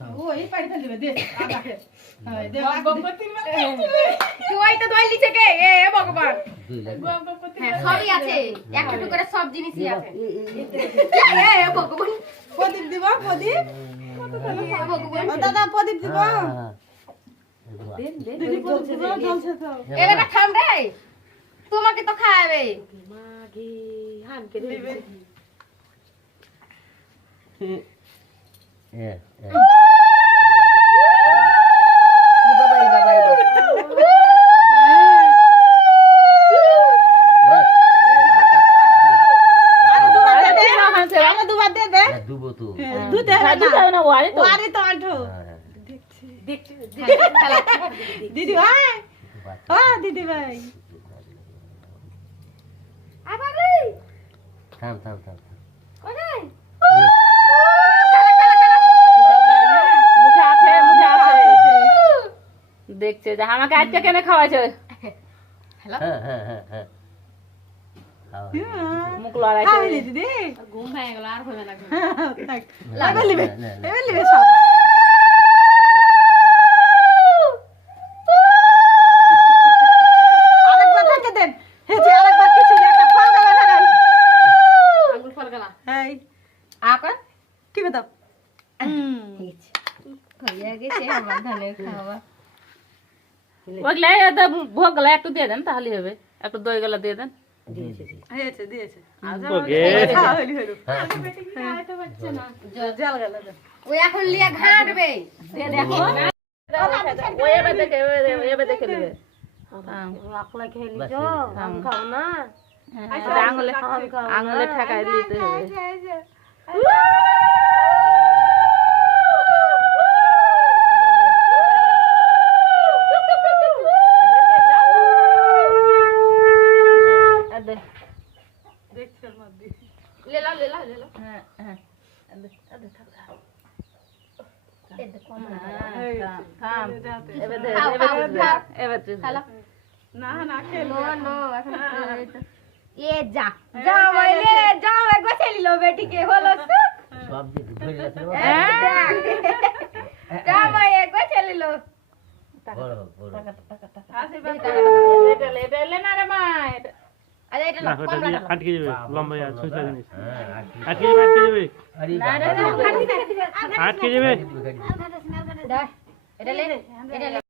ওই পাড়ি ফেলবে দে আগাকে দে তুই তো দই লিছে কে এ ভগবান হ্যাঁ সবই আছে একটা টুকরা করে সব জিনিসই আছে এ ভগবান প্রদীপ দিব প্রদীপ ভগবান দাদা প্রদীপ দিব দেন দেন দিদি প্রদীপ দিব জ্বলছে তো এবারে থাম রে তোমাকে তো খাওয়াবে মাগে হানকে দিবে দিদি ভাই ও দিদি ভাই আবার থাম থাম থাম কোথায় মুখে আছে দেখছে যে আমাকে আজকে কেন খাওয়াইছে হ্যালো হ্যাঁ হ্যাঁ হ্যাঁ হ্যাঁ মুখ লড়াইছে খাইলি দিদি ঘুম ভেঙে গেল আর হবে না এবার লিবে এবার লিবে সব আরেকবার থাকে দেন হেচে আরেকবার কিছু একটা ফল গালা ঢাকাই আঙ্গুল ফল গেলা এই আপা কি বেদাও হইয়া গেছে আমার ধানের খাওয়া ওগুলা ভোগ গলা একটু দিয়ে দেন তাহলে হবে একটু দই গলা দিয়ে দেন হয়েছে দিয়েছে আজ ওকে। খাওয়া হইলি হইলো জাল গালা দেন ওই এখন লিয়া ঘাটবে দেখো ওই এবার দেখে এবার দেখে নেবে রাখলা খেলি তো আমি খাও না আঙুলে আঙুলে ঠেকাই দিতে হবে দেখছেন মধ্যে ले लो ले लो ले लो হ্যাঁ হ্যাঁ থাম এবার দে এবার খালা না না খেলো नो नो ये जा जाओ ले जाओ एक बार चली लो बेटी के बोलो সব দিকে ধরে গেছে जाओ भाई एक बार चली लो বড় বড় এটা লে না রে মা अरे এটা না লো ওটা কম দিয়ে লাগা আটকে যাবে লম্বা ছুঁচা জিনিস হ্যাঁ আটকে যাবে আরে না রে আটকে যাবে এটা ले এটা ले